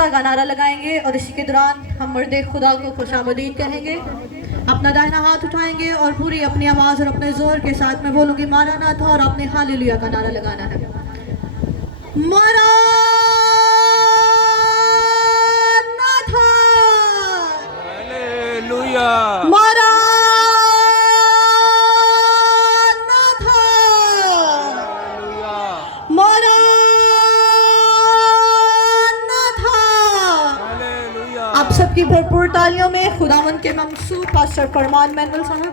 فتح کا نعرہ لگائیں گے اور اسی کے دوران ہم مرد خدا کو خوش آمدید کہیں گے. اپنا دائنا ہاتھ اٹھائیں گے اور پوری اپنی آواز اور اپنے زور کے ساتھ میں بولوں گی مارانا تھا اور آپ نے ہاللویا کا نعرہ لگانا ہے. مارانا تھا، ہاللویا، مارانا تھا، ہاللویا، مارانا تھا. ہاللویا. آپ سب کی بھرپور تالیوں میں خداوند کے ممسوح پاسٹر فرمان مینول صاحب.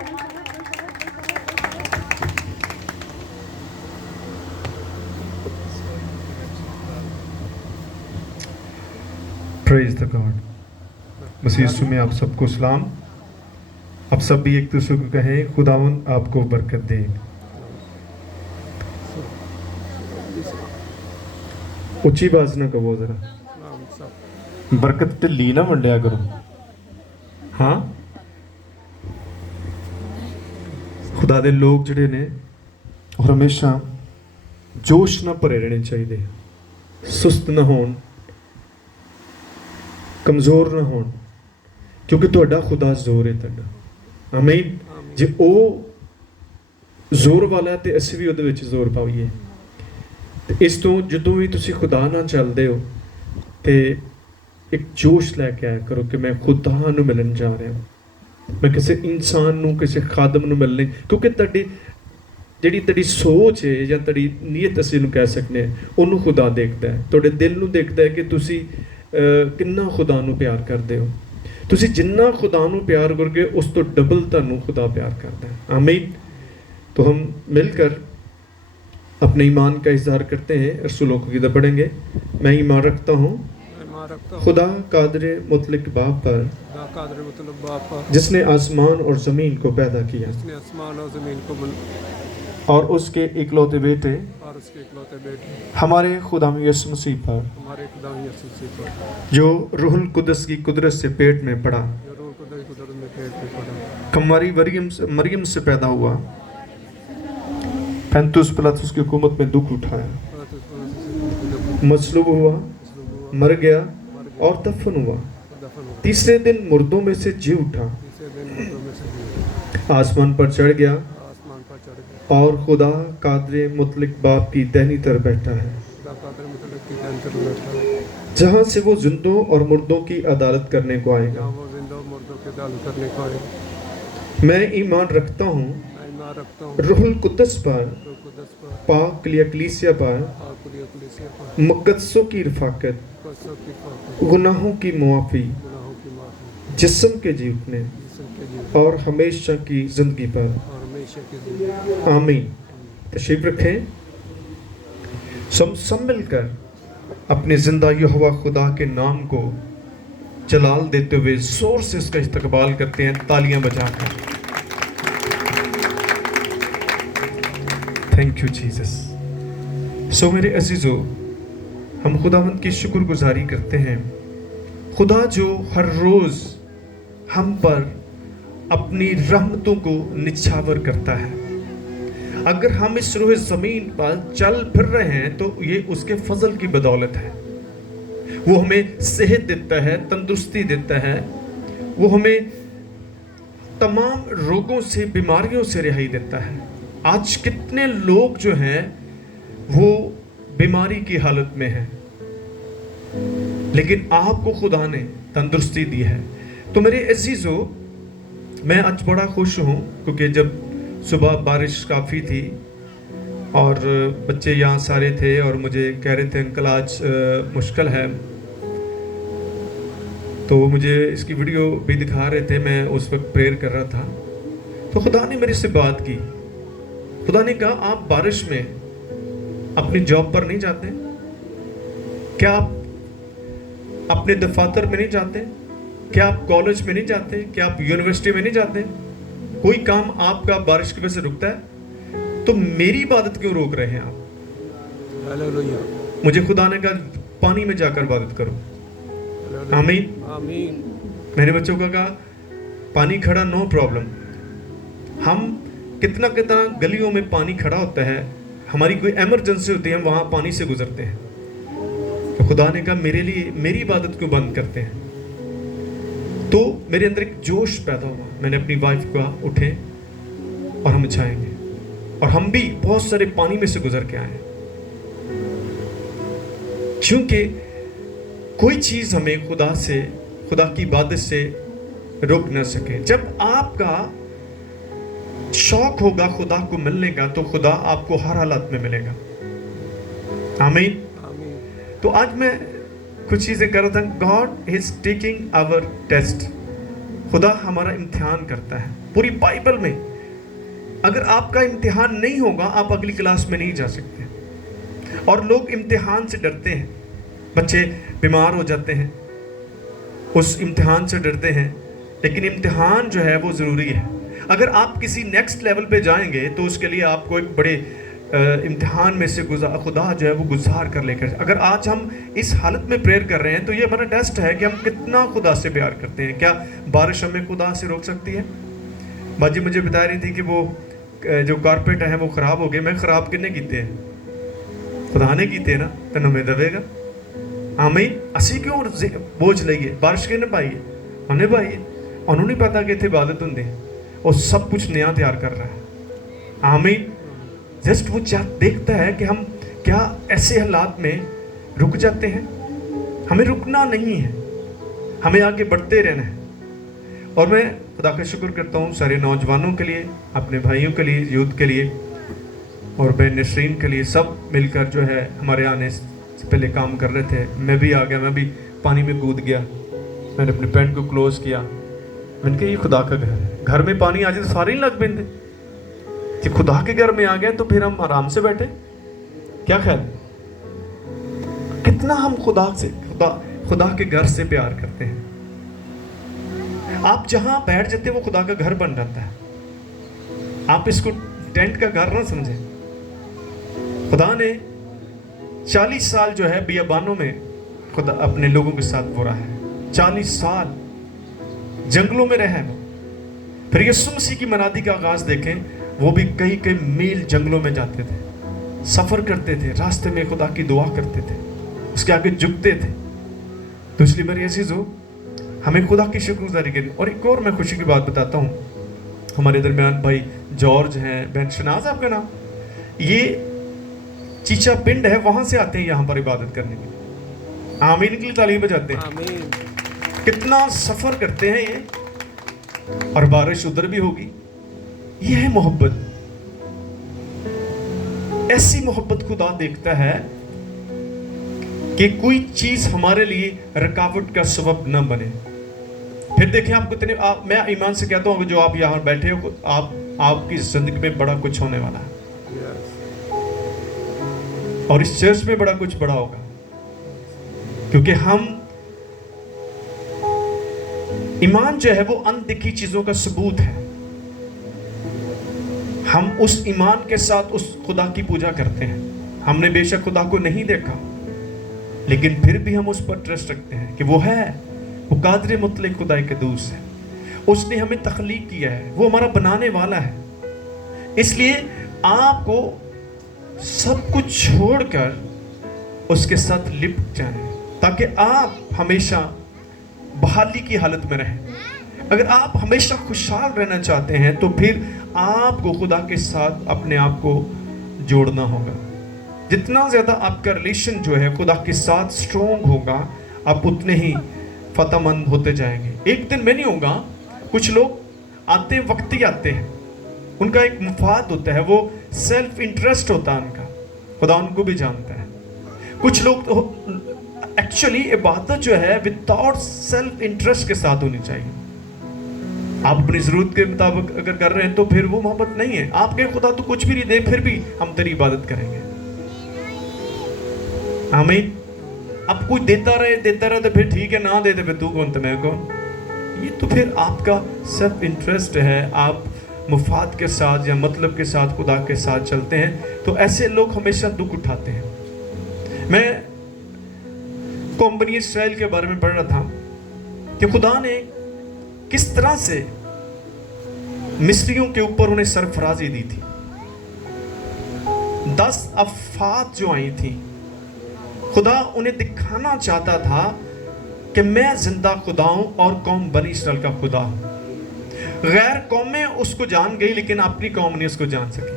پریز دا گاڈ. مسیح یسوع میں آپ سب کو سلام. آپ سب بھی ایک دوسرے کو کہیں خداوند آپ کو برکت دے. اچھی باز نہ کہو ذرا. برکت ਢਿੱਲੀ ਨਾ ਵੰਡਿਆ ਕਰੋ. ਹਾਂ ਖੁਦਾ ਦੇ ਲੋਕ ਜਿਹੜੇ ਨੇ ਉਹ ਹਮੇਸ਼ਾ ਜੋਸ਼ ਨਾਲ ਭਰੇ ਰਹਿਣੇ ਚਾਹੀਦੇ. ਸੁਸਤ ਨਾ ਹੋਣ, ਕਮਜ਼ੋਰ ਨਾ ਹੋਣ, ਕਿਉਂਕਿ ਤੁਹਾਡਾ ਖੁਦਾ ਜ਼ੋਰ ਹੈ ਤੁਹਾਡਾ. ਆਮੀਨ. ਜੇ ਉਹ ਜ਼ੋਰ ਵਾਲਾ ਤੇ ਅਸੀਂ ਵੀ ਉਹਦੇ ਵਿੱਚ ਜ਼ੋਰ ਪਾਈਏ. ਤੇ ਇਸ ਤੋਂ ਜਦੋਂ ਵੀ ਤੁਸੀਂ ਖੁਦਾ ਨਾਲ ਚੱਲਦੇ ਹੋ ਤੇ ਇੱਕ ਜੋਸ਼ ਲੈ ਕੇ ਆਇਆ ਕਰੋ ਕਿ ਮੈਂ ਖੁਦਾ ਨੂੰ ਮਿਲਣ ਜਾ ਰਿਹਾ ਹਾਂ. ਮੈਂ ਕਿਸੇ ਇਨਸਾਨ ਨੂੰ, ਕਿਸੇ ਖਾਦਮ ਨੂੰ ਮਿਲਣੇ, ਕਿਉਂਕਿ ਤੁਹਾਡੀ ਸੋਚ ਹੈ ਜਾਂ ਤੁਹਾਡੀ ਨੀਅਤ ਅਸੀਂ ਇਹਨੂੰ ਕਹਿ ਸਕਦੇ ਹਾਂ, ਉਹਨੂੰ ਖੁਦਾ ਦੇਖਦਾ ਹੈ. ਤੁਹਾਡੇ ਦਿਲ ਨੂੰ ਦੇਖਦਾ ਹੈ ਕਿ ਤੁਸੀਂ ਕਿੰਨਾ ਖੁਦਾ ਨੂੰ ਪਿਆਰ ਕਰਦੇ ਹੋ. ਤੁਸੀਂ ਜਿੰਨਾ ਖੁਦਾ ਨੂੰ ਪਿਆਰ ਕਰੋਗੇ ਉਸ ਤੋਂ ਡਬਲ ਤੁਹਾਨੂੰ ਖੁਦਾ ਪਿਆਰ ਕਰਦਾ ہے. آمین. تو ہم مل کر اپنے ایمان کا اظہار کرتے ہیں. رسولوں کو عقیدہ پڑھیں گے. میں ایمان رکھتا ہوں خدا قادر مطلق باپ پر جس نے آسمان اور زمین کو پیدا کیا اور اس کے اکلوتے بیٹے ہمارے خدا یسوع مسیح پر جو روح القدس کی قدرت سے پیٹ میں پڑا، کماری مریم سے پیدا ہوا، پینتوس پلاطس کی حکومت میں دکھ اٹھایا، مصلوب ہوا، مر گیا اور دفن ہوا، تیسرے دن مردوں میں سے جی اٹھا، آسمان پر چڑھ گیا اور خدا قادر مطلق باپ کی دہنی طرف بیٹھا ہے، جہاں سے وہ زندوں اور مردوں کی عدالت کرنے کو آئے گا. میں ایمان رکھتا ہوں روح القدس پر، پاک کلیسیا پر، مقدسوں کی رفاقت، گناہوں کی معافی، جسم کے جی اٹھنے اور ہمیشہ کی زندگی پر. آمین. تشریف رکھیں. سب مل کر اپنے زندہ یہوہ خدا کے نام کو جلال دیتے ہوئے زور سے اس کا استقبال کرتے ہیں تالیاں بجا کر. Thank you Jesus. سو میرے عزیزو، ہم خداوند کی شکر گزاری کرتے ہیں. خدا جو ہر روز ہم پر اپنی رحمتوں کو نچھاور کرتا ہے. اگر ہم اس روح زمین پر چل پھر رہے ہیں تو یہ اس کے فضل کی بدولت ہے. وہ ہمیں صحت دیتا ہے، تندرستی دیتا ہے، وہ ہمیں تمام روگوں سے، بیماریوں سے رہائی دیتا ہے. آج کتنے لوگ جو ہیں وہ بیماری کی حالت میں ہیں، لیکن آپ کو خدا نے تندرستی دی ہے. تو میرے عزیزو، میں آج بڑا خوش ہوں کیونکہ جب صبح بارش کافی تھی اور بچے یہاں سارے تھے اور مجھے کہہ رہے تھے انکل آج مشکل ہے، تو وہ مجھے اس کی ویڈیو بھی دکھا رہے تھے. میں اس وقت پریئر کر رہا تھا تو خدا نے میرے سے بات کی. خدا نے کہا آپ بارش میں اپنی جاب پر نہیں جاتے؟ کیا آپ اپنے دفاتر میں نہیں جاتے؟ کیا آپ کالج میں نہیں جاتے؟ کیا آپ یونیورسٹی میں نہیں جاتے؟ کوئی کام آپ کا بارش کی وجہ سے رکتا ہے؟ تو میری عبادت کیوں روک رہے ہیں آپ؟ مجھے خدا نے کہا پانی میں جا کر عبادت کرو. آمین. میرے بچوں کا کہا پانی کھڑا نو پرابلم. ہم کتنا گلیوں میں پانی کھڑا ہوتا ہے، ہماری کوئی ایمرجنسی ہوتی ہے، ہم وہاں پانی سے گزرتے ہیں. تو खुदा ने कहा मेरे लिए मेरी इबादत क्यों बंद करते हैं? तो मेरे अंदर एक जोश पैदा हुआ, मैंने अपनी वाइफ को कहा उठे और हम जाएंगे, और हम भी बहुत सारे पानी में से गुजर के आए, क्योंकि कोई चीज हमें खुदा की इबादत से रोक ना सके। जब आपका शौक होगा खुदा को मिलने का, तो खुदा आपको हर हालत में मिलेगा। आमीन। तो आज मैं कुछ चीजें कर रहा था। God is taking our test. खुदा हमारा इम्तिहान करता है। पूरी बाइबल में अगर आपका इम्तिहान नहीं होगा, आप अगली क्लास में नहीं जा सकते। और लोग इम्तिहान से डरते हैं, बच्चे बीमार हो जाते हैं, उस इम्तिहान से डरते हैं, लेकिन इम्तिहान जो है वो ज़रूरी है। अगर आप किसी नेक्स्ट लेवल पे जाएंगे तो उसके लिए आपको एक बड़े इम्तिहान में से खुदा जो है वो गुजार कर लेकर। अगर आज हम इस हालत में प्रेयर कर रहे हैं तो ये हमारा टेस्ट है कि हम कितना खुदा से प्यार करते हैं। क्या बारिश हमें खुदा से रोक सकती है? बाजी मुझे बता रही थी कि वो जो कारपेट है वो ख़राब हो गए। मैं ख़राब कितने कीते हैं? खुदा ने कीते ना, तो हमें दवेगा। आमीन। असी क्यों बोझ लईए? बारिश किने पाई है? उन्हें पाई है। उन्होंने नहीं पता कि इतने इबादत होंगे, और सब कुछ नया तैयार कर रहा है। आमीन। जस्ट वो देखता है कि हम क्या ऐसे हालात में रुक जाते हैं। हमें रुकना नहीं है, हमें आगे बढ़ते रहना है। और मैं खुदा का शुक्र करता हूँ सारे नौजवानों के लिए, अपने भाइयों के लिए, यूथ के लिए, और बहन नसरीन के लिए। सब मिलकर जो है हमारे आने से पहले काम कर रहे थे। मैं भी आ गया, मैं भी पानी में कूद गया, मैंने अपने पैंट को क्लोज किया। मैंने कहा ये खुदा का घर है। घर में पानी आ जाए तो सारे ही लग पेंदे। कि खुदा के घर में आ गए तो फिर हम आराम से बैठे। क्या ख्याल? कितना हम खुदा के घर से प्यार करते हैं। आप जहां बैठ जाते हैं वो खुदा का घर बन जाता है। आप इसको टेंट का घर ना समझे। खुदा ने 40 साल जो है बियाबानों में खुदा अपने लोगों के साथ वो रहा है। 40 साल जंगलों में रहे वो। फिर यीशु मसीह की मनादी का आगाज देखें, वो भी कई मील जंगलों में जाते थे, सफर करते थे, रास्ते में खुदा की दुआ करते थे, उसके आगे झुकते थे। तो इसलिए मेरी अजीज हो, हमें खुदा की शुक्रगुजारी करनी। और एक और मैं खुशी की बात बताता हूँ। हमारे दरमियान भाई जॉर्ज हैं, बहन शनाज आपका नाम, ये चीचा पिंड है, वहां से आते हैं यहाँ पर इबादत करने के लिए। आमीन के लिए तालीम बजाते हैं। कितना सफर करते हैं ये, और बारिश उधर भी होगी। ये है मोहब्बत। ऐसी मोहब्बत खुदा देखता है कि कोई चीज हमारे लिए रुकावट का सबब न बने। फिर देखें आपको इतने मैं ईमान से कहता हूं, जो आप यहां बैठे हो, आपकी जिंदगी में बड़ा कुछ होने वाला है। और इस चर्च में बड़ा कुछ बड़ा होगा, क्योंकि हम ईमान जो है वो अनदेखी चीजों का सबूत है। हम उस ईमान के साथ उस खुदा की पूजा करते हैं। हमने बेशक खुदा को नहीं देखा, लेकिन फिर भी हम उस पर ट्रस्ट रखते हैं कि वो है, वो कादिर मुतलक खुदा कदूस है। उसने हमें तख्लीक किया है, वो हमारा बनाने वाला है। इसलिए आपको सब कुछ छोड़कर उसके साथ लिपट जाए, ताकि आप हमेशा बहाली की हालत में रहें। अगर आप हमेशा खुशहाल रहना चाहते हैं तो फिर आपको खुदा के साथ अपने आप को जोड़ना होगा। जितना ज़्यादा आपका रिलेशन जो है खुदा के साथ स्ट्रॉन्ग होगा, आप उतने ही फतहमंद होते जाएंगे। एक दिन में नहीं होगा। कुछ लोग आते वक्त ही आते हैं, उनका एक मुफाद होता है, वो सेल्फ इंटरेस्ट होता है उनका, खुदा उनको भी जानता है। कुछ लोग एक्चुअली इबादत जो है विदाउट सेल्फ इंटरेस्ट के साथ होनी चाहिए। आप अपनी जरूरत के मुताबिक अगर कर रहे हैं तो फिर वो मोहब्बत नहीं है। आपके खुदा तो कुछ भी नहीं दे, फिर भी हम तेरी इबादत करेंगे। आमीन। अब कोई देता रहे तो फिर ठीक है, ना दे तो फिर तू कौन तो मैं कौन। ये तो फिर आपका सेल्फ इंटरेस्ट है। आप मुफाद के साथ या मतलब के साथ खुदा के साथ चलते हैं, तो ऐसे लोग हमेशा दुख उठाते हैं। मैं कौम बनी इसराइल के बारे में पढ़ रहा था कि खुदा ने किस तरह से मिस्रियों के ऊपर उन्हें सरफराजी दी थी। 10 आफत जो आई थी, خدا انہیں دکھانا چاہتا تھا کہ میں زندہ خدا ہوں اور قوم بنی اسرائیل کا خدا ہوں. غیر قومیں اس کو جان گئی لیکن اپنی قوم نہیں اس کو جان سکی.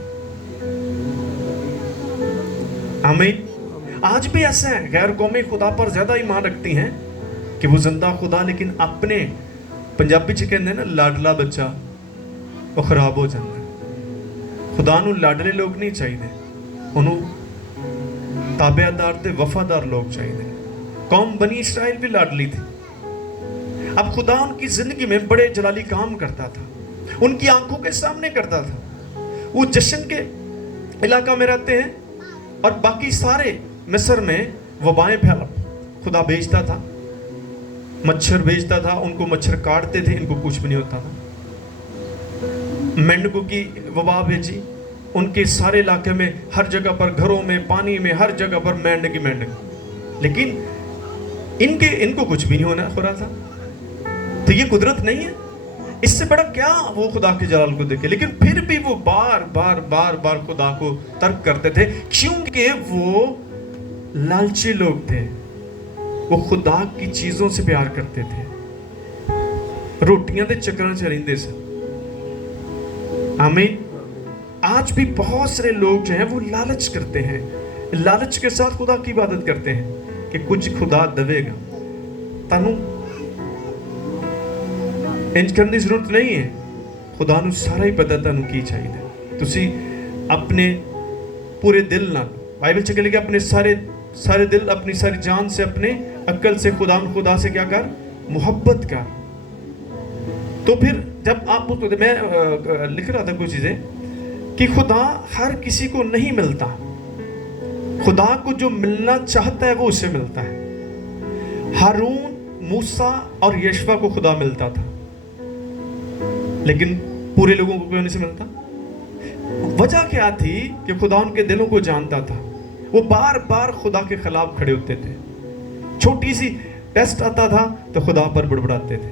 آمین. آج بھی ایسا ہے, غیر قومیں خدا پر زیادہ ایمان رکھتی ہیں کہ وہ زندہ خدا, لیکن اپنے پنجابی چ کہندے نا لاڈلا بچہ وہ خراب ہو جاتا ہے. خدا نو لاڈلے لوگ نہیں چاہیے, انہوں تابعدار تے وفادار لوگ چاہیے. قوم بنی اسرائیل بھی لاڈلی تھی. اب خدا ان کی زندگی میں بڑے جلالی کام کرتا تھا, ان کی آنکھوں کے سامنے کرتا تھا. وہ جشن کے علاقہ میں رہتے ہیں اور باقی سارے مصر میں وبائیں پھیلا خدا بھیجتا تھا, مچھر بھیجتا تھا, ان کو مچھر کاٹتے تھے, ان کو کچھ بھی نہیں ہوتا تھا. مینڈکوں کی وبا بھیجی, ان کے سارے علاقے میں ہر جگہ پر, گھروں میں, پانی میں, ہر جگہ پر مینڈک, لیکن ان کو کچھ بھی نہیں ہونا ہو رہا تھا. تو یہ قدرت نہیں ہے؟ اس سے بڑا کیا وہ خدا کے جلال کو دیکھے. لیکن پھر بھی وہ بار بار خدا کو ترک کرتے تھے, کیونکہ وہ لالچی لوگ تھے. وہ خدا کی چیزوں سے پیار کرتے تھے, روٹیاں دے چکراں چ رہندے سن. آمین. آج بھی بہت سارے لوگ جو ہیں وہ لالچ کرتے ہیں, لالچ کے ساتھ خدا کی عبادت کرتے ہیں کہ کچھ خدا دے گا. تانوں انج کرنے کی ضرورت نہیں ہے. خدا نو سارا ہی پتہ تانوں کی چاہیے. تسی اپنے پورے دل نال, بائبل چ کہے کہ اپنے سارے دل, اپنی ساری جان سے, اپنے عقل سے خدا سے کیا کر, محبت کر. تو پھر جب آپ میں لکھ رہا تھا کچھ چیزیں کہ خدا ہر کسی کو نہیں ملتا. خدا کو جو ملنا چاہتا ہے وہ اسے ملتا ہے. ہارون, موسیٰ اور یشوع کو خدا ملتا تھا, لیکن پورے لوگوں کو کیوں نہیں سے ملتا؟ وجہ کیا تھی کہ خدا ان کے دلوں کو جانتا تھا. وہ بار خدا کے خلاف کھڑے ہوتے تھے. چھوٹی سی ٹیسٹ آتا تھا تو خدا پر بڑبڑاتے تھے,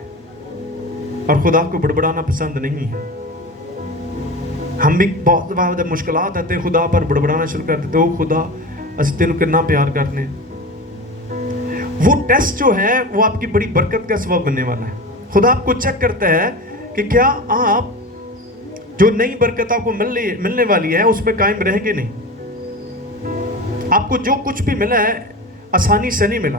اور خدا کو بڑبڑانا پسند نہیں ہے. ہم بھی بہت بار مشکلات آتے ہیں خدا پر بڑبڑانا شروع کرتے تو خدا اسی تینوں کتنا پیار کرنے. وہ ٹیسٹ جو ہے وہ آپ کی بڑی برکت کا سبب بننے والا ہے. خدا آپ کو چیک کرتا ہے کہ کیا آپ جو نئی برکت آپ کو ملنے والی ہے اس میں قائم رہیں گے نہیں. آپ کو جو کچھ بھی ملا ہے آسانی سے نہیں ملا,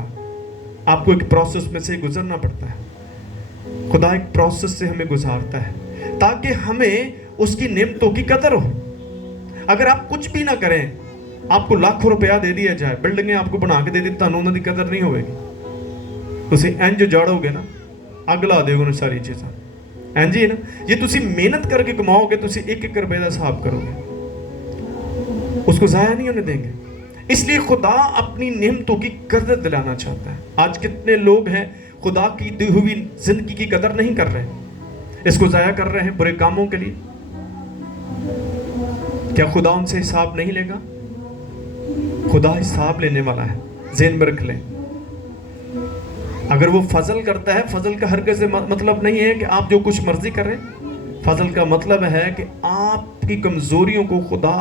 آپ کو ایک پروسیس میں سے گزرنا پڑتا ہے. خدا ایک پروسیس سے ہمیں گزارتا ہے تاکہ ہمیں اس کی نعمتوں کی قدر ہو. اگر آپ کچھ بھی نہ کریں, آپ کو لاکھوں روپیہ دے دیا جائے, بلڈنگیں آپ کو بنا کے دے دی, تانوں انہاں دی قدر نہیں ہوئے گی. تسی انج جاڑو گے نا, اگ لا دیو گے ساری چیزاں. انج ہی نا, یہ تسی محنت کر کے کماؤ گے, تسی 1 روپے کا حساب کرو گے, اس کو ضائع نہیں ہونے دیں گے. اس لیے خدا اپنی نعمتوں کی قدر دلانا چاہتا ہے. آج کتنے لوگ ہیں خدا کی دی ہوئی زندگی کی قدر نہیں کر رہے, اس کو ضائع کر رہے ہیں برے کاموں کے لیے. کیا خدا ان سے حساب نہیں لے گا؟ خدا حساب لینے والا ہے, ذہن میں رکھ لیں. اگر وہ فضل کرتا ہے, فضل کا ہرگز مطلب نہیں ہے کہ آپ جو کچھ مرضی کریں. فضل کا مطلب ہے کہ آپ کی کمزوریوں کو خدا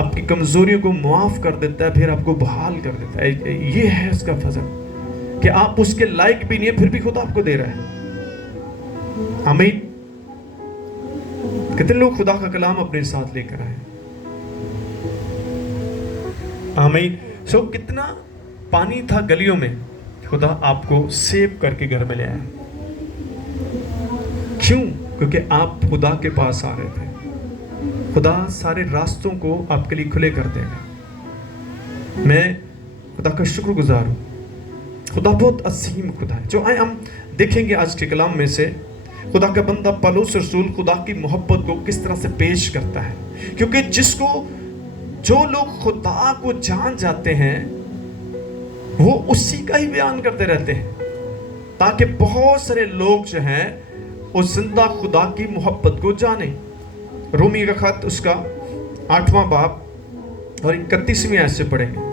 آپ کی کمزوریوں کو معاف کر دیتا ہے, پھر آپ کو بحال کر دیتا ہے. یہ ہے اس کا فضل کہ آپ اس کے لائق بھی نہیں ہیں, پھر بھی خدا آپ کو دے رہا ہے. آمین. کتنے لوگ خدا کا کلام اپنے ساتھ لے کر آئے. آمین. سو کتنا پانی تھا گلیوں میں, خدا آپ کو سیو کر کے گھر میں لے آیا. کیوں؟ کیونکہ آپ خدا کے پاس آ رہے تھے. خدا سارے راستوں کو آپ کے لیے کھلے کر دے گا. میں خدا کا شکر گزار ہوں. خدا بہت عظیم خدا ہے. جو ہم دیکھیں گے آج کے کلام میں سے, خدا کا بندہ پولس رسول خدا کی محبت کو کس طرح سے پیش کرتا ہے. کیونکہ جو لوگ خدا کو جان جاتے ہیں وہ اسی کا ہی بیان کرتے رہتے ہیں, تاکہ بہت سارے لوگ جو ہیں وہ زندہ خدا کی محبت کو جانیں. رومی کا خط اس کا 8واں باب اور 31ویں آیت سے پڑھیں گے.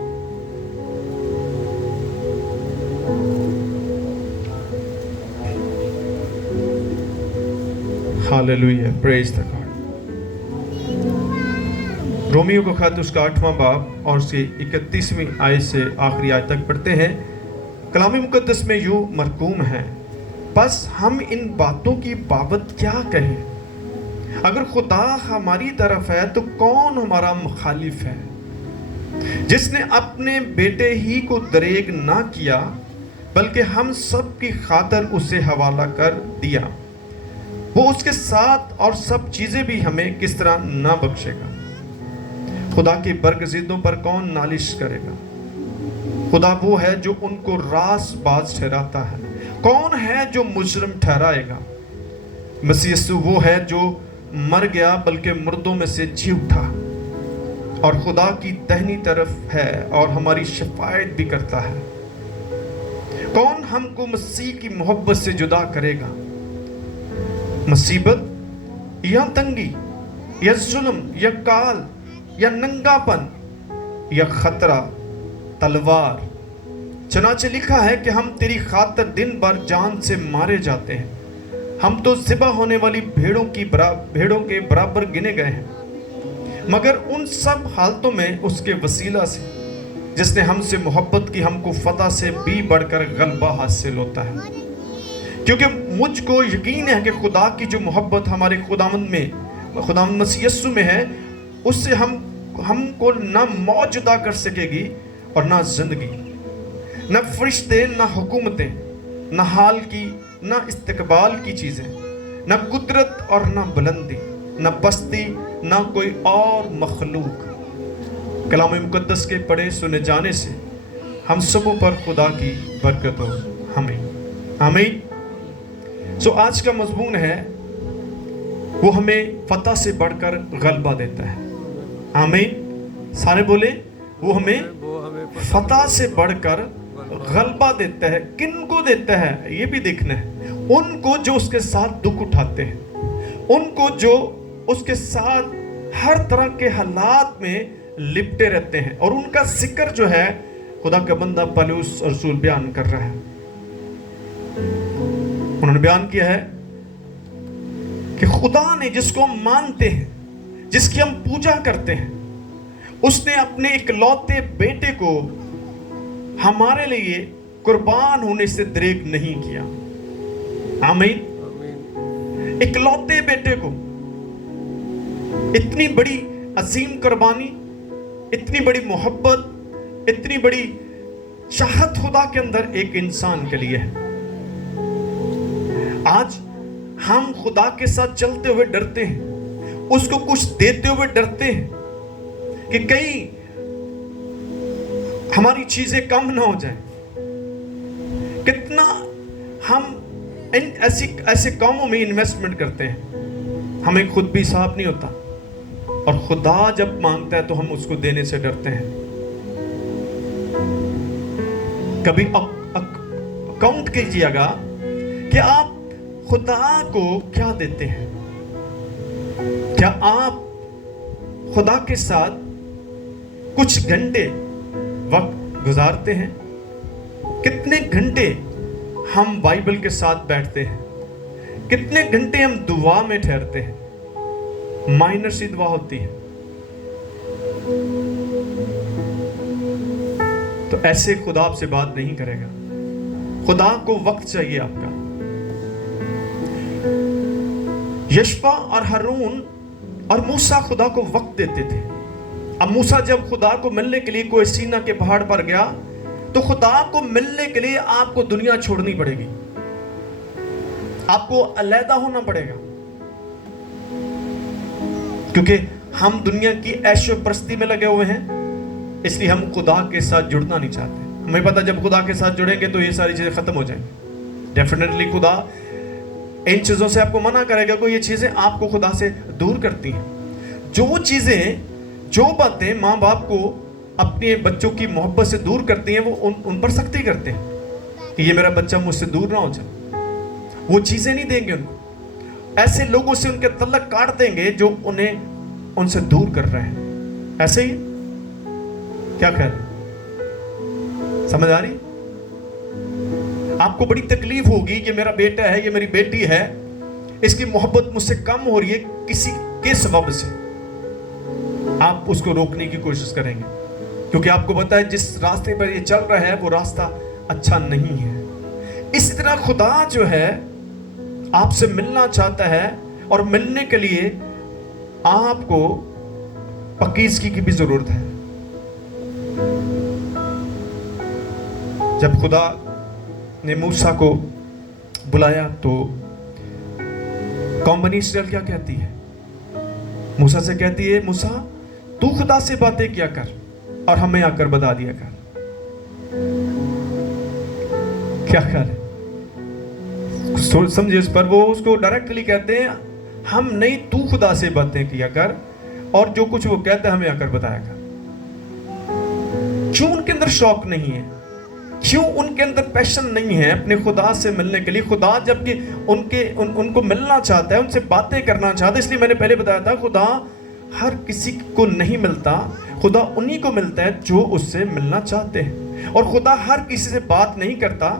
Hallelujah, praise the God. Romeo को खत उसका 8वां बाब और उसकी 31वीं आयत से आखिरी आयत तक पढ़ते हैं। कलाम मुकद्दस में यूं मरकूम है, बस हम इन बातों की बाबत क्या कहें? अगर खुदा हमारी तरफ है तो कौन हमारा मुखालिफ है? जिसने अपने बेटे ही को दरेग ना किया बल्कि हम सब की खातिर उसे हवाला कर दिया, वो उसके साथ और सब चीज़ें भी हमें किस तरह ना बख्शेगा? खुदा की बरगज़िदों पर कौन नालिश करेगा? खुदा वो है जो उनको रासबाज ठहराता है। कौन है जो मुजरिम ठहराएगा? मसीह यीशु वो है जो मर गया बल्कि मुर्दों में से जी उठा और खुदा की दाहिनी तरफ है और हमारी शफायत भी करता है। कौन हमको मसीह की मोहब्बत से जुदा करेगा? मुसीबत या तंगी या जुल्म या काल या नंगापन या खतरा, तलवार? चनाचे लिखा है कि हम तेरी खातिर दिन भर जान से मारे जाते हैं, हम तो ज़िबा होने वाली भेड़ों के बराबर गिने गए हैं। मगर उन सब हालतों में उसके वसीला से जिसने हमसे मोहब्बत की, हमको फतह से भी बढ़कर गलबा हासिल होता है। क्योंकि मुझको यकीन है कि खुदा की जो मोहब्बत हमारे खुदावंद मसीह यीशु में है, उससे हमको ना मौत जुदा कर सकेगी और ना जिंदगी, ना फरिश्ते, ना हुकूमतें, ना हाल की, ना इस्तकबाल की चीज़ें, ना कुदरत और ना बुलंदी, ना पस्ती, ना कोई और मखलूक। कलाम मुकद्दस के पढ़े सुने जाने से हम सबों पर खुदा की बरकत हो। हमें आमीन। सो आज का मजमून है, वो हमें फतह से बढ़कर गलबा देता है। आमीन। सारे बोले, वो हमें फतह से बढ़कर गलबा देता है। किन को देता है ये भी देखना है। उनको जो उसके साथ दुख उठाते हैं, उनको जो उसके साथ हर तरह के हालात में लिपटे रहते हैं। और उनका जिक्र जो है खुदा का बंदा पौलुस रसूल बयान कर रहा है। उन्होंने बयान किया है कि खुदा ने जिसको हम मानते हैं, जिसकी हम पूजा करते हैं, उसने अपने इकलौते बेटे को हमारे लिए कुर्बान होने से दरेग नहीं किया। आमीन। इकलौते बेटे को, इतनी बड़ी अजीम कुर्बानी, इतनी बड़ी मोहब्बत, इतनी बड़ी चाहत खुदा के अंदर एक इंसान के लिए है। आज हम खुदा के साथ चलते हुए डरते हैं, उसको कुछ देते हुए डरते हैं कि कहीं हमारी चीजें कम ना हो जाए। कितना हम इन ऐसे कामों में इन्वेस्टमेंट करते हैं, हमें खुद भी साफ नहीं होता। और खुदा जब मांगता है तो हम उसको देने से डरते हैं। कभी काउंट कीजिएगा कि आप खुदा को क्या देते हैं। क्या आप खुदा के साथ कुछ घंटे वक्त गुजारते हैं? कितने घंटे हम बाइबल के साथ बैठते हैं? कितने घंटे हम दुआ में ठहरते हैं? माइनर सी दुआ होती है। तो ऐसे खुदा आपसे बात नहीं करेगा। खुदा को वक्त चाहिए आपका। यशपा और हारून और मूसा खुदा को वक्त देते थे। अब मूसा जब खुदा को मिलने के लिए कोई सीना के पहाड़ पर गया, तो खुदा को मिलने के लिए आपको दुनिया छोड़नी पड़ेगी, आपको अलहदा होना पड़ेगा। क्योंकि हम दुनिया की ऐशो परस्ती में लगे हुए हैं, इसलिए हम खुदा के साथ जुड़ना नहीं चाहते। हमें पता जब खुदा के साथ जुड़ेंगे तो ये सारी चीजें खत्म हो जाएंगी। डेफिनेटली खुदा इन चीजों से आपको मना करेगा, कोई ये चीजें आपको खुदा से दूर करती हैं। जो चीजें, जो बातें माँ बाप को अपने बच्चों की मोहब्बत से दूर करती हैं, वो उन पर सख्ती करते हैं कि ये मेरा बच्चा मुझसे दूर ना हो जाए। वो चीजें नहीं देंगे उनको। ऐसे लोगों से उनके तल्लक काट देंगे जो उन्हें उनसे दूर कर रहे हैं। ऐसे ही क्या ख्याल है? समझ आ रही? आपको बड़ी तकलीफ होगी कि मेरा बेटा है, ये मेरी बेटी है, इसकी मोहब्बत मुझसे कम हो रही है किसी के सबब से। آپ اس کو روکنے کی کوشش کریں گے، کیونکہ آپ کو پتا ہے جس راستے پر یہ چل رہا ہے وہ راستہ اچھا نہیں ہے۔ اسی طرح خدا جو ہے آپ سے ملنا چاہتا ہے، اور ملنے کے لیے آپ کو پاکیزگی کی بھی ضرورت ہے۔ جب خدا نے موسیٰ کو بلایا تو قوم بنی اسرائیل کیا کہتی ہے؟ موسیٰ سے کہتی ہے موسیٰ تو خدا سے باتیں کیا کر اور ہمیں آ کر بتا دیا کر۔ کیا خیال ہے؟ سمجھے اس پر، وہ اس کو ڈائریکٹلی کہتے ہیں ہم نہیں، تو خدا سے باتیں کیا کر اور جو کچھ وہ کہتا ہے ہمیں آ کر بتایا کر۔ کیوں ان کے اندر شوق نہیں ہے؟ کیوں ان کے اندر پیشن نہیں ہے اپنے خدا سے ملنے کے لیے؟ خدا جبکہ ان کو ملنا چاہتا ہے، ان سے باتیں کرنا چاہتا ہے۔ اس لیے میں نے پہلے بتایا تھا خدا ہر کسی کو نہیں ملتا، خدا انہی کو ملتا ہے جو اس سے ملنا چاہتے ہیں، اور خدا ہر کسی سے بات نہیں کرتا،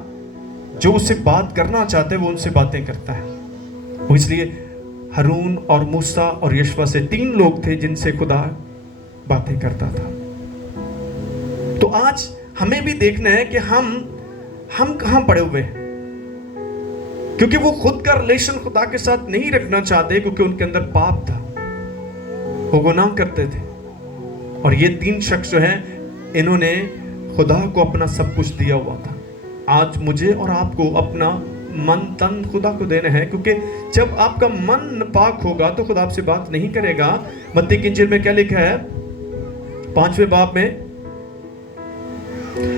جو اس سے بات کرنا چاہتے ہیں وہ ان سے باتیں کرتا ہے۔ وہ اس لیے ہارون اور موسیٰ اور یشوع سے 3 لوگ تھے جن سے خدا باتیں کرتا تھا۔ تو آج ہمیں بھی دیکھنا ہے کہ ہم کہاں پڑے ہوئے ہیں، کیونکہ وہ خود کا ریلیشن خدا کے ساتھ نہیں رکھنا چاہتے، کیونکہ ان کے اندر پاپ تھا، وہ گناہ کرتے تھے۔ اور یہ 3 شخص جو ہیں انہوں نے خدا کو اپنا سب کچھ دیا ہوا تھا۔ آج مجھے اور آپ کو اپنا من تن خدا کو دینا ہے، کیونکہ جب آپ کا من پاک ہوگا تو خدا آپ سے بات نہیں کرے گا۔ متی کی انجیل میں کیا لکھا ہے 5ویں باب میں؟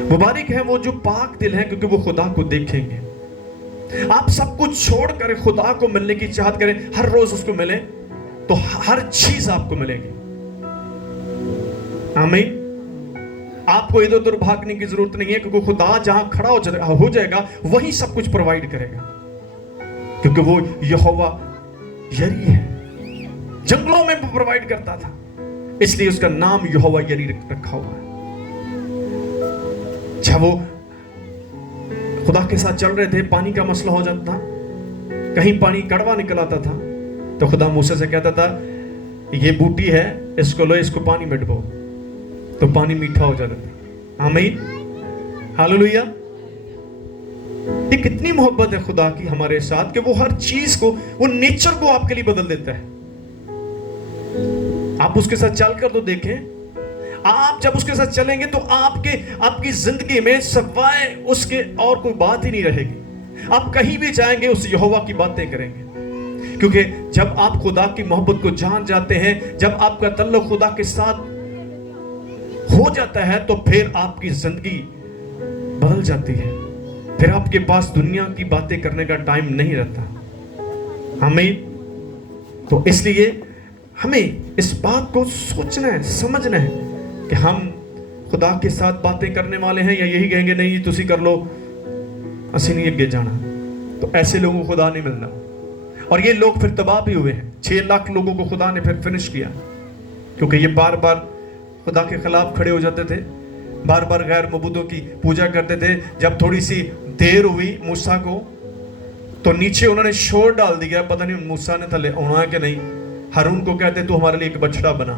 مبارک ہے وہ جو پاک دل ہیں کیونکہ وہ خدا کو دیکھیں گے۔ آپ سب کچھ چھوڑ کر خدا کو ملنے کی چاہت کریں، ہر روز اس کو ملیں، تو ہر چیز آپ کو ملے گی۔ آمین۔ آپ کو ادھر ادھر بھاگنے کی ضرورت نہیں ہے، کیونکہ خدا جہاں کھڑا ہو جائے گا وہی سب کچھ پرووائڈ کرے گا، کیونکہ وہ یہوہ یری ہے۔ جنگلوں میں پرووائڈ کرتا تھا، اس لیے اس کا نام یہوہ یری رکھا ہوا ہے۔ جب وہ خدا کے ساتھ چل رہے تھے، پانی کا مسئلہ ہو جاتا تھا، کہیں پانی کڑوا نکل آتا تھا، تو خدا موسیٰ سے کہتا تھا یہ بوٹی ہے، اس کو لو، اس کو پانی میں ڈبو، تو پانی میٹھا ہو جاتا تھا۔ آمین، ہاللویا۔ یہ کتنی محبت ہے خدا کی ہمارے ساتھ کہ وہ ہر چیز کو، وہ نیچر کو آپ کے لیے بدل دیتا ہے۔ آپ اس کے ساتھ چل کر تو دیکھیں، آپ جب اس کے ساتھ چلیں گے تو آپ کی زندگی میں سوائے اس کے اور کوئی بات ہی نہیں رہے گی۔ آپ کہیں بھی جائیں گے اس یہوہ کی باتیں کریں گے، کیونکہ جب آپ خدا کی محبت کو جان جاتے ہیں، جب آپ کا تعلق خدا کے ساتھ ہو جاتا ہے، تو پھر آپ کی زندگی بدل جاتی ہے۔ پھر آپ کے پاس دنیا کی باتیں کرنے کا ٹائم نہیں رہتا۔ آمین۔ تو اس لیے ہمیں اس بات کو سوچنا ہے، سمجھنا ہے کہ ہم خدا کے ساتھ باتیں کرنے والے ہیں، یا یہی کہیں گے نہیں تسی کر لو، اسی نہیں اگے جانا۔ تو ایسے لوگوں کو خدا نہیں ملنا، اور یہ لوگ پھر تباہ بھی ہوئے ہیں۔ 6 لاکھ لوگوں کو خدا نے پھر فنش کیا، کیونکہ یہ بار بار خدا کے خلاف کھڑے ہو جاتے تھے، بار بار غیر معبودوں کی پوجا کرتے تھے۔ جب تھوڑی سی دیر ہوئی موسیٰ کو، تو نیچے انہوں نے شور ڈال دیا، پتہ نہیں موسیٰ نے تھلے ہونا ہے کہ نہیں۔ ہارون کو کہتے تو ہمارے لیے ایک بچڑا بنا،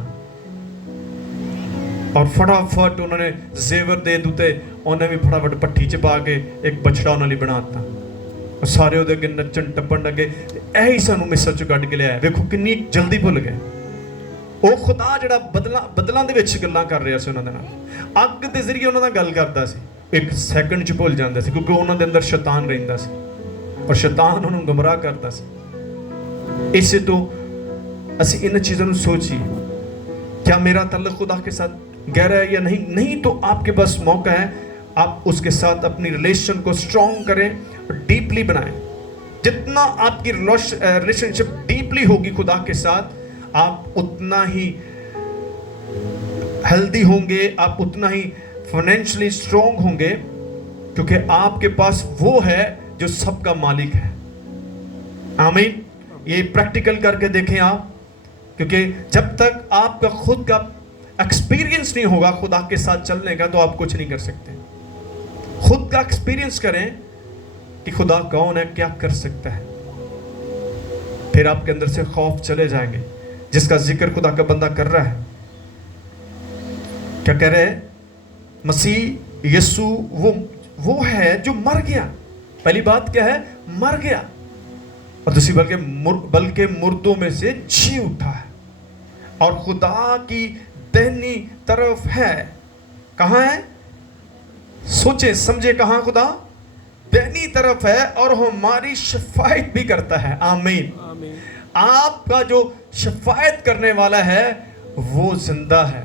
اور فٹافٹ انہوں نے زیور دے دوتے، انہیں بھی فٹافٹ پٹھی چپا کے ایک بچڑا انہوں نے بناتا، اور سارے وہ دے نچن ٹپن لگے۔ ایہی سانو مصر چوں کڈ کے لیا ہے، ویکھو کنی جلدی بھول گئے۔ وہ خدا جڑا بدلاں دے وچ گلاں کر رہا سی انہاں دے نال، اگ دے ذریعے انہاں نال گل کردا سی، ایک سیکنڈ چ بھول جاندا سی، کیونکہ انہاں دے اندر شیطان رہندا سی، اور شیطان انہاں نوں گمراہ کردا سی۔ اسے تو اسی ان چیزوں نوں سوچیے، کیا میرا تعلق خدا کے ساتھ گہرا ہے یا نہیں؟ نہیں تو آپ کے پاس موقع ہے، آپ اس کے ساتھ اپنی ریلیشن کو سٹرونگ کریں اور ڈیپلی بنائیں۔ جتنا آپ کی ریلیشن شپ ڈیپلی ہوگی خدا کے ساتھ، آپ اتنا ہی ہیلدی ہوں گے، آپ اتنا ہی فائنینشلی سٹرونگ ہوں گے، کیونکہ آپ کے پاس وہ ہے جو سب کا مالک ہے۔ آمین۔ یہ پریکٹیکل کر کے دیکھیں آپ، کیونکہ جب تک آپ کا خود کا ایکسپیرینس نہیں ہوگا خدا کے ساتھ چلنے کا، تو آپ کچھ نہیں کر سکتے۔ خود کا ایکسپیرینس کریں کہ خدا کون ہے، کیا کر سکتا ہے، پھر آپ کے اندر سے خوف چلے جائیں گے۔ جس کا ذکر خدا کا بندہ کر رہا ہے، क्या कह रहे हैं? मसीह यीशु वो है जो मर गया। पहली बात क्या है? मर गया। और दूसरी बल्कि मुर्दों में से जी उठा है और खुदा की दाहिनी तरफ है। कहाँ है? सोचे समझे, कहाँ? खुदा दाहिनी तरफ है और हमारी शफायत भी करता है। आमीन। आमीन। आपका जो शफायत करने वाला है वो जिंदा है,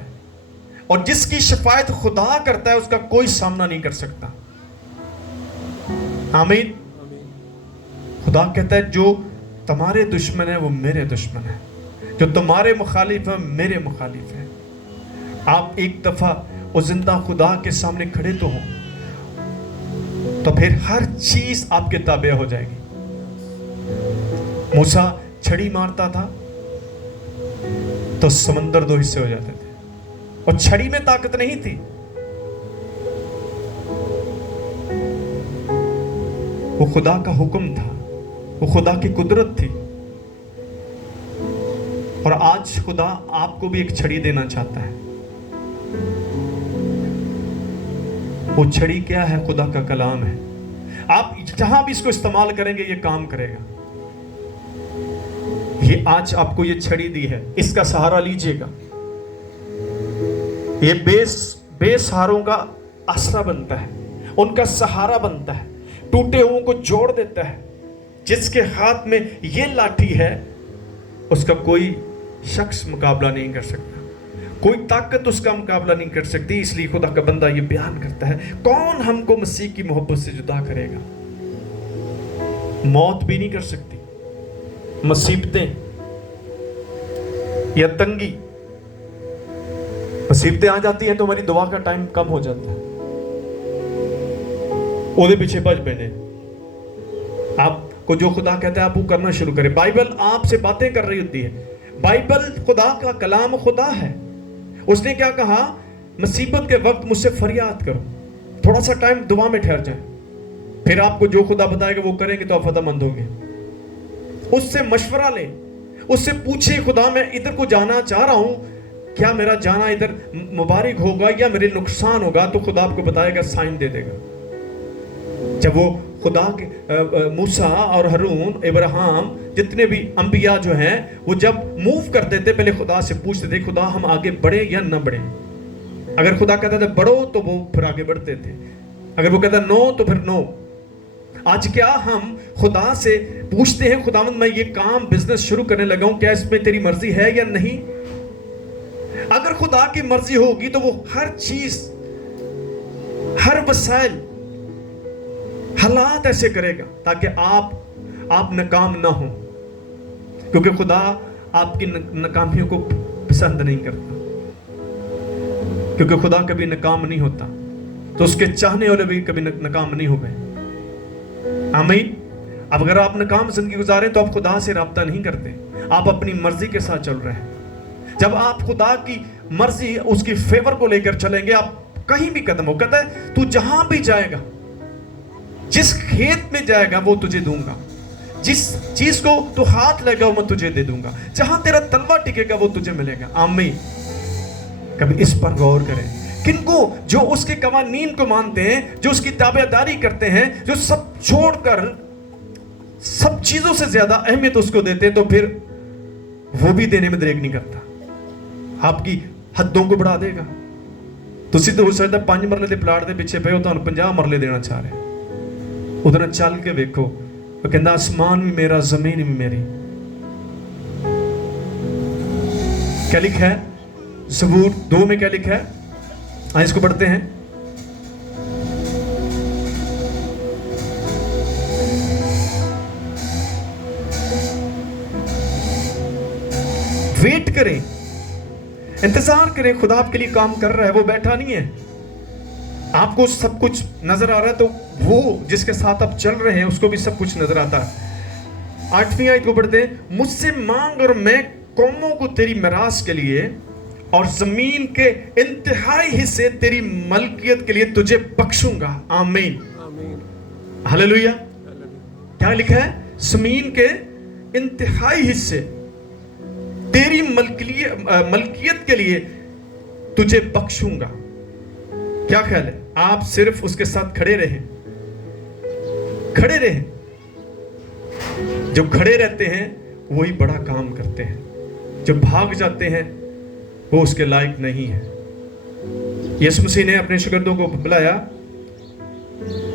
और जिसकी शफायत खुदा करता है उसका कोई सामना नहीं कर सकता। आमीन। खुदा कहता है जो तुम्हारे दुश्मन है वो मेरे दुश्मन है, जो तुम्हारे मुखालिफ है मेरे मुखालिफ है। आप एक दफा उस जिंदा खुदा के सामने खड़े तो हो, तो फिर हर चीज आपके ताबे हो जाएगी। मूसा छड़ी मारता था तो समंदर दो हिस्से हो जाते थे, और छड़ी में ताकत नहीं थी, वो खुदा का हुक्म था, वो खुदा की कुदरत थी। और आज खुदा आपको भी एक छड़ी देना चाहता है। वो छड़ी क्या है? खुदा का कलाम है। आप जहां भी इसको इस्तेमाल करेंगे ये काम करेगा। ये आज आपको ये छड़ी दी है, इसका सहारा लीजिएगा। ये बेसहारों का आसरा बनता है, उनका सहारा बनता है, टूटे हुओं को जोड़ देता है। जिसके हाथ में ये लाठी है उसका कोई शख्स मुकाबला नहीं कर सकता, कोई ताकत उसका मुकाबला नहीं कर सकती। इसलिए खुदा का बंदा ये बयान करता है, कौन हमको मसीह की मोहब्बत से जुदा करेगा? मौत भी नहीं कर सकती, मुसीबतें या तंगी, मुसीबतें आ जाती हैं तो हमारी दुआ का टाइम कम हो जाता है। ओदे पीछे भज पैने। आपको जो खुदा कहता है आप वो करना शुरू करें। बाइबल आपसे बातें कर रही होती है। बाइबल खुदा का कलाम खुदा है। उसने क्या कहा? मुसीबत के वक्त मुझसे फरियाद करो, थोड़ा सा टाइम दुआ में ठहर जाए, फिर आपको जो खुदा बताएगा वो करेंगे तो आप फतेहमंद होंगे। उससे मशवरा लें, उससे पूछे, खुदा मैं इधर को जाना चाह रहा हूं, क्या मेरा जाना इधर मुबारक होगा या मेरे नुकसान होगा? तो खुदा आपको बताएगा, साइन दे देगा। जब वो खुदा के मूसा और हारून, इब्राहिम, जितने भी अंबिया जो हैं, वो जब मूव करते थे पहले खुदा से पूछते थे, खुदा हम आगे बढ़े या न बढ़े। अगर खुदा कहता था बढ़ो तो वो फिर आगे बढ़ते थे, अगर वो कहता नो तो फिर नो। आज क्या हम खुदा से पूछते हैं, खुदावंद मैं ये काम बिजनेस शुरू करने लगा हूं, क्या इसमें तेरी मर्जी है या नहीं? अगर खुदा की मर्जी होगी तो वो हर चीज, हर वसाइल, हालात ऐसे करेगा ताकि आप नाकाम ना हो, क्योंकि खुदा आपकी नाकामियों को पसंद नहीं करता, क्योंकि खुदा कभी नाकाम नहीं होता, तो उसके चाहने वाले भी कभी नाकाम नहीं हो गए। आमीन। अब अगर आप नाकाम जिंदगी गुजारें तो आप खुदा से राब्ता नहीं करते, आप अपनी मर्जी के साथ चल रहे हैं। जब आप खुदा की मर्जी, उसकी फेवर को लेकर चलेंगे, आप कहीं भी कदम हो, कहता है तू जहां भी जाएगा, जिस खेत में जाएगा वो तुझे दूंगा, जिस चीज को तू हाथ लगाओ मैं तुझे दे दूंगा, जहां तेरा तलवा टिकेगा वो तुझे मिलेगा। आमीन। कभी इस पर गौर करें। किनको? जो उसके कवानीन को मानते हैं, जो उसकी ताबेदारी करते हैं, जो सब छोड़कर सब चीजों से ज्यादा अहमियत उसको देते हैं, तो फिर वो भी देने में देर नहीं करता, आपकी हदों को बढ़ा देगा। तुसी तो हो सकता 5 मरले के प्लाट के पिछे पे हो, तो 50 मरले देना चाह रहे। उधर चल के देखो, वो कहता आसमान भी मेरा, जमीन भी मेरी। क्या लिखा है ज़बूर 2 में? क्या लिखा है? आइए इसको पढ़ते हैं। वेट करें, इंतजार करें, खुदा आपके लिए काम कर रहा है, वो बैठा नहीं है। आपको सब कुछ नजर आ रहा है तो वो जिसके साथ आप चल रहे हैं उसको भी सब कुछ नजर आता है। 8वीं आयत को पढ़ते हैं, मुझसे मांग और मैं कौमों को तेरी मिरास के लिए और जमीन के इंतहाई हिस्से तेरी मलकियत के लिए तुझे बख्शूंगा। आमीन। हालेलुया। क्या लिखा है? जमीन के इंतहाई हिस्से तेरी मलकियत के लिए तुझे बख्शूंगा। क्या ख्याल है? आप सिर्फ उसके साथ खड़े रहें, खड़े रहें। जो खड़े रहते हैं वही बड़ा काम करते हैं, जो भाग जाते हैं वो उसके लायक नहीं है। यीशु मसीह ने अपने शागिर्दों को बुलाया,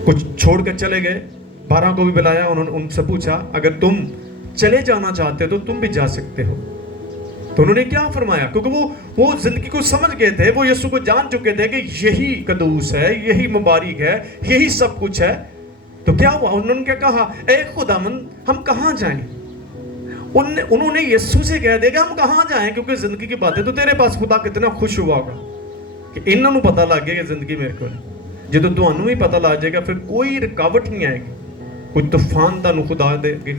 कुछ छोड़कर चले गए, 12 को भी बुलाया। उन्होंने उनसे पूछा अगर तुम चले जाना चाहते हो तो तुम भी जा सकते हो। तो उन्होंने क्या फरमाया? क्योंकि वो जिंदगी को समझ गए थे, वो यीशु को जान चुके थे कि यही कदूस है, यही मुबारक है, यही सब कुछ है। तो क्या हुआ? उन्होंने क्या कहा? ए खुदावंद हम कहाँ जाएं? उन्होंने यीशु से कह दिया कि हम कहाँ जाएं, क्योंकि जिंदगी की बातें तो तेरे पास खुदा कितना खुश हुआ होगा कि इन्हों ਨੂੰ पता लग गया कि जिंदगी मेरे को ਜਦੋਂ ਤੁਹਾਨੂੰ ਵੀ ਪਤਾ ਲੱਗ ਜਾਏਗਾ ਫਿਰ ਕੋਈ ਰੁਕਾਵਟ ਨਹੀਂ ਆਏਗੀ, ਕੋਈ ਤੂਫਾਨ ਤੁਹਾਨੂੰ ਖੁਦਾ ਦੇ ਅੱਗੇ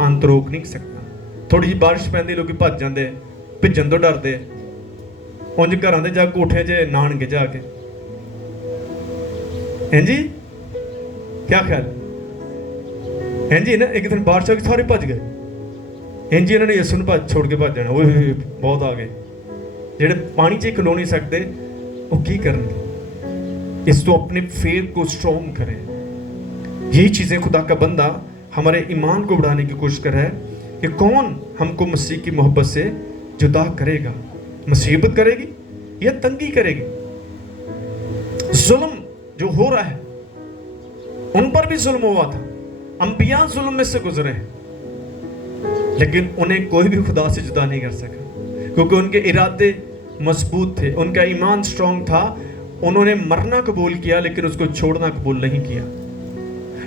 ਅੰਤ ਰੋਕ ਨਹੀਂ ਸਕਦਾ। ਥੋੜੀ ਜਿਹੀ ਬਾਰਿਸ਼ ਪੈਂਦੀ ਲੋਕੀ ਭੱਜ ਜਾਂਦੇ, ਭਿੱਜਣ ਤੋਂ ਡਰਦੇ, ਉਂਝ ਘਰਾਂ ਦੇ ਜਾ ਕੋਠੇ 'ਚ ਨਾਣਗੇ ਜਾ ਕੇ। ਹਾਂਜੀ क्या ख्याल? ਹਾਂਜੀ ਨਾ ਇੱਕ ਦਿਨ ਬਾਰਿਸ਼ ਆ ਗਈ ਸਾਰੇ ਭੱਜ ਗਏ। ਹਾਂਜੀ ਇਹਨਾਂ ਨੇ ਯਿਸੂ ਨੂੰ ਛੋੜ ਕੇ ਭੱਜ ਜਾਣਾ। ਓਏ ਬਹੁਤ ਆ ਗਏ। ਜਿਹੜੇ ਪਾਣੀ 'ਚ ਖਲੋ ਨਹੀਂ ਸਕਦੇ ਉਹ ਕੀ ਕਰਨਗੇ? इस तो अपने फेथ को स्ट्रॉन्ग करें। यही चीज़ें खुदा का बंदा हमारे ईमान को बढ़ाने की कोशिश कर रहा है कि कौन हमको मसीह की मोहब्बत से जुदा करेगा? मुसीबत करेगी या तंगी करेगी? जुल्म जो हो रहा है, उन पर भी जुल्म हुआ था, अंबिया जुल्म में से गुजरे हैं, लेकिन उन्हें कोई भी खुदा से जुदा नहीं कर सका, क्योंकि उनके इरादे मजबूत थे, उनका ईमान स्ट्रॉन्ग था। उन्होंने मरना कबूल किया लेकिन उसको छोड़ना कबूल नहीं किया।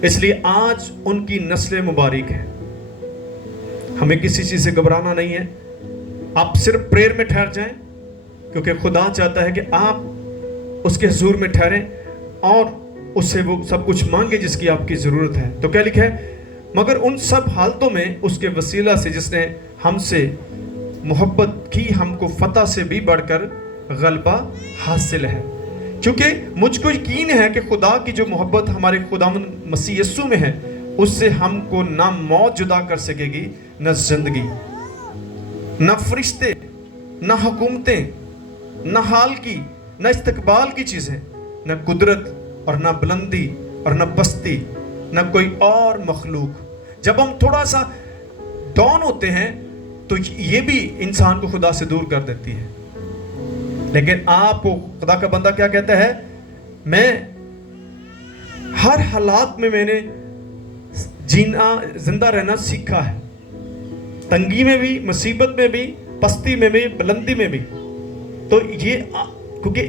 इसलिए आज उनकी नस्लें मुबारक हैं। हमें किसी चीज़ से घबराना नहीं है। आप सिर्फ प्रेयर में ठहर जाएं, क्योंकि खुदा चाहता है कि आप उसके हुजूर में ठहरें और उससे वो सब कुछ मांगे जिसकी आपकी ज़रूरत है। तो क्या लिखा है? मगर उन सब हालतों में उसके वसीला से जिसने हमसे मोहब्बत की, हमको फतह से भी बढ़कर गलबा हासिल है। क्योंकि मुझको यकीन है कि खुदा की जो मोहब्बत हमारे खुदावंद मसीह यीशु में है, उससे हमको ना मौत जुदा कर सकेगी, न जिंदगी, न फरिश्ते, न हुकूमतें, न हाल की, न इस्तकबाल की चीज़ें, न कुदरत और न बुलंदी और न पस्ती, न कोई और मखलूक। जब हम थोड़ा सा डाउन होते हैं तो ये भी इंसान को खुदा से दूर कर देती है। लेकिन आपको खुदा का बंदा क्या कहता है? मैं हर हालात में मैंने जीना, जिंदा रहना सीखा है, तंगी में भी, मुसीबत में भी, पस्ती में भी, बुलंदी में भी। तो ये क्योंकि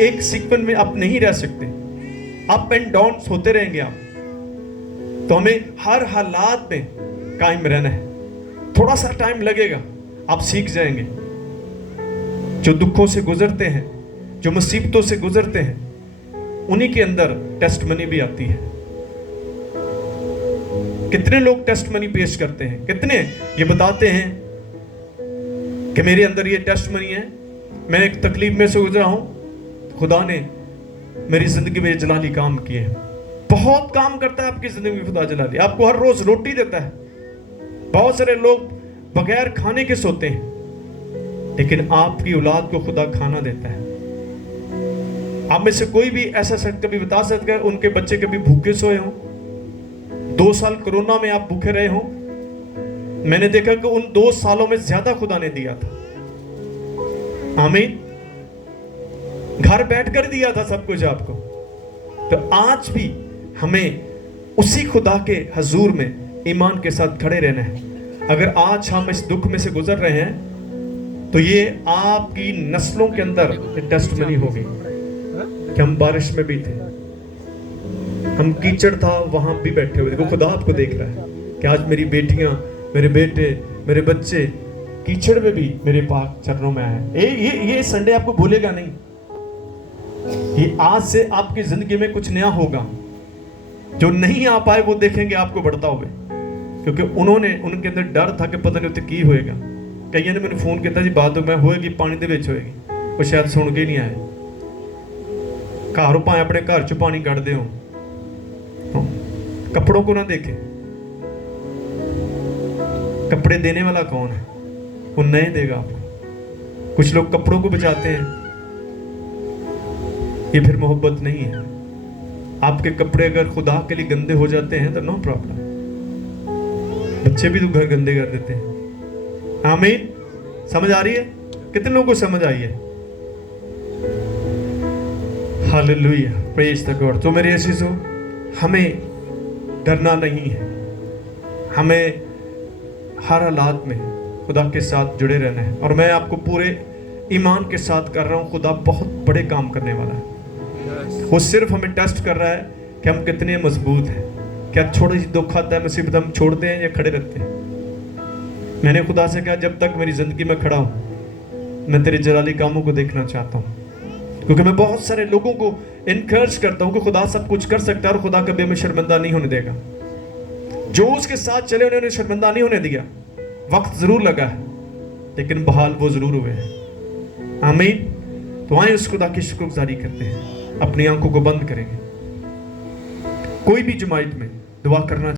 एक सीक्वेंस में आप नहीं रह सकते, अप एंड डाउन होते रहेंगे आप। तो हमें हर हालात में कायम रहना है। थोड़ा सा टाइम लगेगा, आप सीख जाएंगे। जो दुखों से गुजरते हैं, जो मुसीबतों से गुजरते हैं, उन्हीं के अंदर टेस्टमनी भी आती है। कितने लोग टेस्टमनी पेश करते हैं, कितने ये बताते हैं कि मेरे अंदर ये टेस्टमनी है, मैं एक तकलीफ में से गुजरा हूं, खुदा ने मेरी जिंदगी में जलाली काम किए हैं। बहुत काम करता है आपकी जिंदगी में खुदा जलाली, आपको हर रोज रोटी देता है। बहुत सारे लोग बगैर खाने के सोते हैं, लेकिन आपकी औलाद को खुदा खाना देता है। आप में से कोई भी ऐसा शख्स कभी बता सकता है उनके बच्चे कभी भूखे सोए हों? 2 साल कोरोना में आप भूखे रहे हों? मैंने देखा कि उन 2 सालों में ज्यादा खुदा ने दिया था। आमीन। घर बैठकर दिया था सब कुछ आपको। तो आज भी हमें उसी खुदा के हजूर में ईमान के साथ खड़े रहना है। अगर आज हम इस दुख में से गुजर रहे हैं तो ये आपकी नस्लों के अंदर टेस्टमनी होगी कि हम बारिश में भी थे, हम कीचड़ था वहां भी बैठे हुए। देखो खुदा आपको देख रहा है कि आज मेरी बेटियां, मेरे बेटे, मेरे बच्चे कीचड़ में भी मेरे पाक चरणों में आए। ये संडे आपको भूलेगा नहीं। ये आज से आपकी जिंदगी में कुछ नया होगा। जो नहीं आ पाए वो देखेंगे आपको बढ़ता हुए, क्योंकि उनके अंदर डर था कि पता नहीं उत्ते की होएगा। कईयों ने मैंने फोन किया जी बात मैं होएगी पानी दे विच होएगी, वो शायद सुन के नहीं आए। घर भाएं अपने घर च पानी कढ़ते हो, कपड़ों को ना देखे। कपड़े देने वाला कौन है? वो नहीं देगा आपको। कुछ लोग कपड़ों को बचाते हैं, ये फिर मोहब्बत नहीं है। आपके कपड़े अगर खुदा के लिए गंदे हो जाते हैं तो नो प्रॉब्लम, बच्चे भी तो घर गंदे कर देते हैं। आमीन। समझ आ रही है? कितने लोगों को समझ आई है? Hallelujah, praise the God. तो मेरे अजीजों, हमें डरना नहीं है, हमें हर हालात में खुदा के साथ जुड़े रहना है। और मैं आपको पूरे ईमान के साथ कर रहा हूँ, खुदा बहुत बड़े काम करने वाला है। वो सिर्फ हमें टेस्ट कर रहा है कि हम कितने मजबूत हैं। क्या थोड़ी सी दुख आता है, मुसीबत, हम छोड़ते हैं या खड़े रहते हैं? मैंने खुदा से कहा, जब तक मेरी ज़िंदगी में खड़ा हूँ मैं तेरे जलाली कामों को देखना चाहता हूँ, क्योंकि मैं बहुत सारे लोगों को इनकरेज करता हूँ कि खुदा सब कुछ कर सकता है और खुदा कभी हमें शर्मिंदा नहीं होने देगा। जो उसके साथ चले उन्होंने शर्मिंदा नहीं होने दिया। वक्त ज़रूर लगा है लेकिन बहाल वो ज़रूर हुए हैं। आमीन। तो आए उस खुदा की शुक्रगुजारी करते हैं, अपनी आंखों को बंद करेंगे। कोई भी जमात में दुआ करना